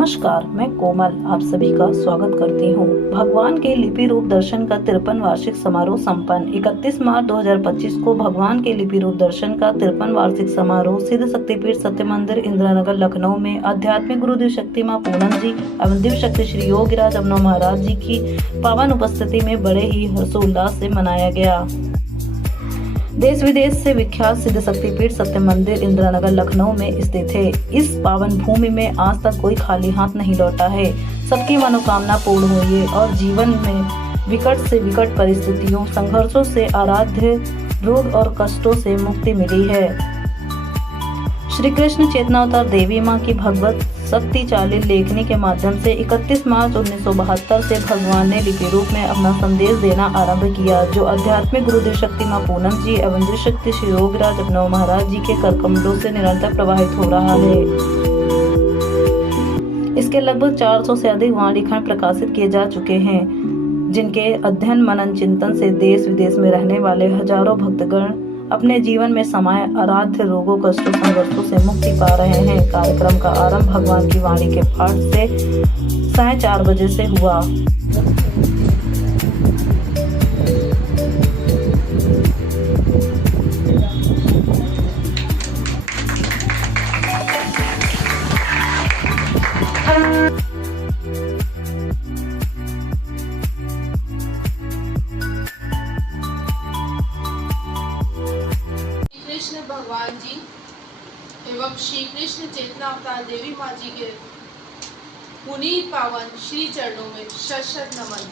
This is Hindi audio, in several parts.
नमस्कार, मैं कोमल आप सभी का स्वागत करती हूँ। भगवान के लिपि रूप दर्शन का 53 वार्षिक समारोह संपन्न। 31 मार्च 2025 को भगवान के लिपि रूप दर्शन का 53 वार्षिक समारोह सिद्ध शक्तिपीठ सत्य मंदिर इंदिरानगर लखनऊ में आध्यात्मिक गुरु दिव्य शक्ति मां पूनम जी एवं दिव्य शक्ति श्री योगीराज अभिनव महाराज जी की पावन उपस्थिति में बड़े ही हर्षोल्लास से मनाया गया। देश विदेश से विख्यात सिद्ध शक्तिपीठ सत्य मंदिर इंदिरानगर लखनऊ में स्थित है। इस पावन भूमि में आज तक कोई खाली हाथ नहीं लौटा है। सबकी मनोकामना पूर्ण हुई है और जीवन में विकट से विकट परिस्थितियों, संघर्षों से आराध्य रोग और कष्टों से मुक्ति मिली है। श्री कृष्ण चेतनावतार देवी मां की भगवत शक्ति चालित लेखनी के माध्यम से 31 मार्च 1972 से भगवान ने लिपि रूप में अपना संदेश देना आरंभ किया, जो आध्यात्मिक गुरु दिव्य शक्ति मां पूनम जी एवं दिव्य शक्ति श्री योगीराज अभिनव महाराज जी के कर कमलों से निरंतर प्रवाहित हो रहा है। इसके लगभग 400 से अधिक वाणी खंड प्रकाशित किए जा चुके हैं, जिनके अध्ययन मनन चिंतन से देश विदेश में रहने वाले हजारों भक्तगण अपने जीवन में समाये आराध्य रोगों, कष्टों, संघर्षों से मुक्ति पा रहे हैं। कार्यक्रम का आरंभ भगवान की वाणी के पाठ से 4:30 बजे से हुआ। कृष्ण भगवान जी एवं श्री कृष्ण चेतना अवतार देवी माँ जी के पुनीत पावन श्री चरणों में शत नमन।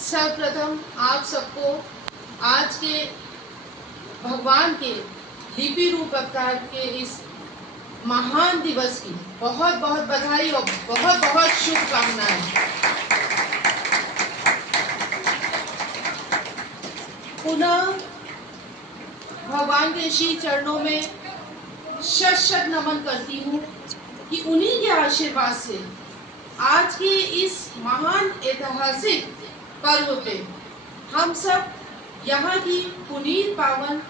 सर्वप्रथम आप सबको आज के भगवान के लिपि रूप अवतार के इस महान दिवस की बहुत बहुत बधाई और बहुत बहुत शुभकामनाएं। पुनः भगवान के श्री चरणों में शत नमन करती हूँ कि उन्हीं के आशीर्वाद से आज के इस महान ऐतिहासिक पर्व पे हम सब यहाँ की पुनीत पावन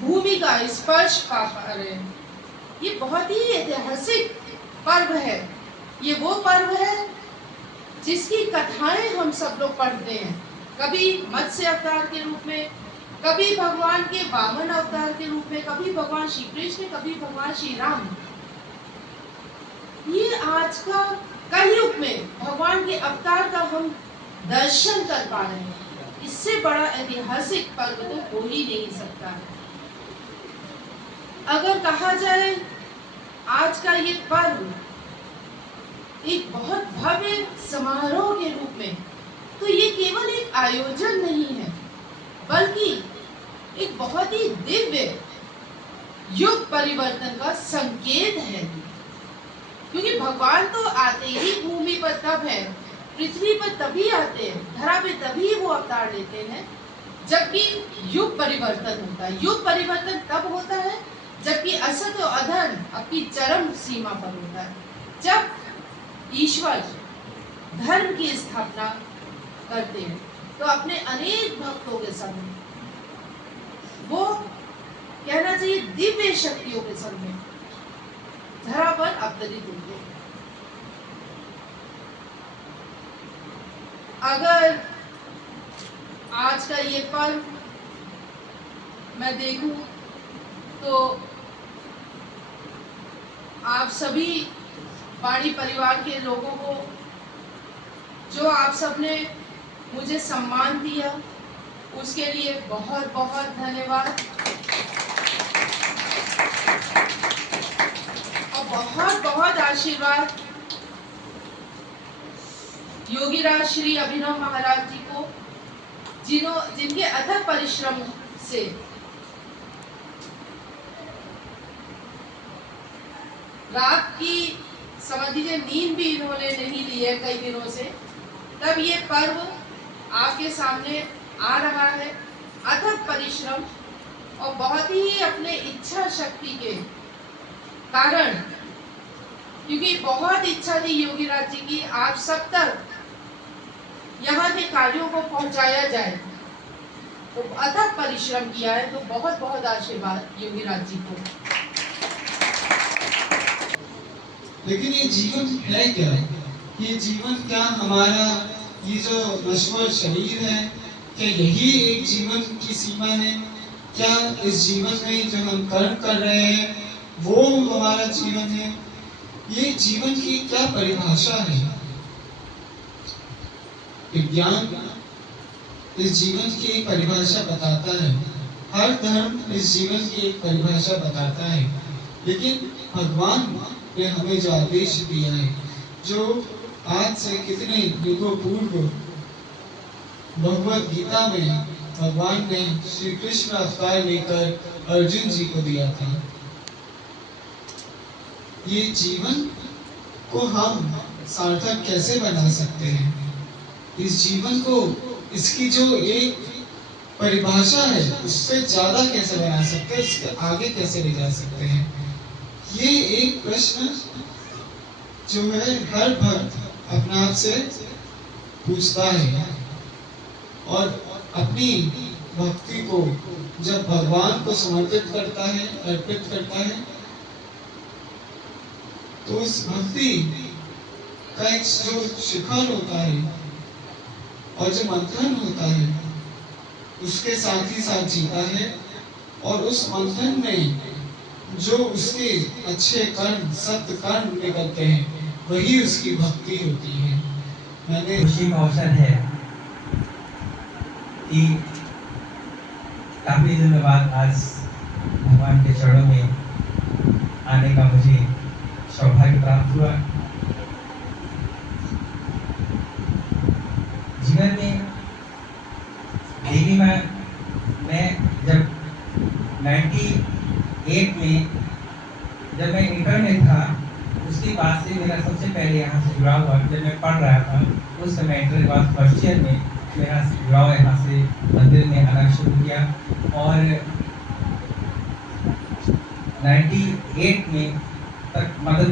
भूमि का स्पर्श पा रहे हैं। ये बहुत ही ऐतिहासिक पर्व है। ये वो पर्व है जिसकी कथाएं हम सब लोग पढ़ते हैं, कभी मत्स्य अवतार के रूप में, कभी भगवान के वामन अवतार के रूप में, कभी भगवान श्री कृष्ण, कभी भगवान श्री राम। ये आज का कलयुग में भगवान के अवतार का हम दर्शन कर पा रहे हैं। इससे बड़ा ऐतिहासिक पर्व तो हो ही नहीं सकता है। अगर कहा जाए आज का ये पर्व एक बहुत भव्य समारोह के रूप में, तो ये केवल एक आयोजन नहीं है, बल्कि एक बहुत ही दिव्य युग परिवर्तन का संकेत है। क्योंकि भगवान तो आते ही भूमि पर तब है, पृथ्वी पर तभी आते हैं, धरा पे तभी वो अवतार लेते हैं जबकि युग परिवर्तन होता है। युग परिवर्तन तब होता है जबकि असत और अधर्म अपनी चरम सीमा पर होता है, जब ईश्वर धर्म की स्थापना करते हैं तो अपने अनेक भक्तों के संग, वो कहना चाहिए दिव्य शक्तियों के संग में धरा पर अवतरित होते हैं। अगर आज का ये पर्व मैं देखूं तो आप सभी वाणी परिवार के लोगों को, जो आप सबने मुझे सम्मान दिया, उसके लिए बहुत बहुत धन्यवाद और बहुत बहुत आशीर्वाद योगीराज श्री अभिनव महाराज जी को, जिनके अथक परिश्रम से रात की समझ लीजिए नींद भी इन्होंने नहीं ली है कई दिनों से, तब ये पर्व आपके सामने आ रहा है। अथक परिश्रम और बहुत ही अपने इच्छा शक्ति के कारण, क्योंकि बहुत इच्छा थी योगीराज जी की आप सब तक यहाँ के कार्यों को पहुंचाया जाए, तो अथक परिश्रम किया है। तो बहुत बहुत आशीर्वाद योगीराज जी को। लेकिन ये जीवन है क्या? ये जीवन क्या हमारा ये जो नश्वर शरीर है, क्या यही एक जीवन की सीमा है? क्या इस जीवन में जो हम कर्म कर रहे हैं वो हमारा जीवन है? ये जीवन की क्या परिभाषा है? विज्ञान इस जीवन की एक परिभाषा बताता है, हर धर्म इस जीवन की एक परिभाषा बताता है, लेकिन भगवान ने हमें जो आदेश दिया है, जो आज से कितने युगों पूर्व भगवत गीता में भगवान ने श्री कृष्ण अवतार लेकर अर्जुन जी को दिया था, ये जीवन को हम सार्थक कैसे बना सकते हैं? इस जीवन को इसकी जो एक परिभाषा है उससे ज्यादा कैसे बना सकते हैं, उसके आगे कैसे ले जा सकते हैं? ये एक प्रश्न जो है हर भक्त अपने आप से पूछता है, और अपनी भक्ति को जब भगवान को समर्पित करता है, अर्पित करता है, तो उस भक्ति का एक जो शिखर होता है और जो मंथन होता है उसके साथ ही साथ जीता है, और उस मंथन में जो उसके अच्छे कर्म सत्य कर्म निकलते हैं वही उसकी भक्ति होती है। मैंने खुशी का अवसर है कि काफी दिनों बाद आज भगवान के चरणों में आने का मुझे सौभाग्य प्राप्त हुआ। जीवन में देवी माँ, मैं जब 98 में जब मैं इंटर में था, उसके बाद से मेरा सबसे पहले यहाँ से जुड़ाव हुआ। जब मैं पढ़ रहा था उस समय इंटर के बाद फर्स्ट ईयर में मेरा जुड़ाव यहाँ से मंदिर में आना शुरू किया, और 98 में तक मतलब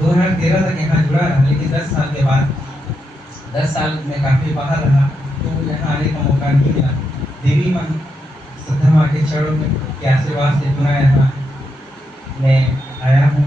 2013 तक यहाँ जुड़ा रहा, लेकिन 10 साल के बाद 10 साल में काफ़ी बाहर रहा तो यहाँ आने का मौका नहीं मिला। देवी माँ श्रद्धा माँ के चरणों के आशीर्वाद से पुनः यहाँ मैं आया हूँ।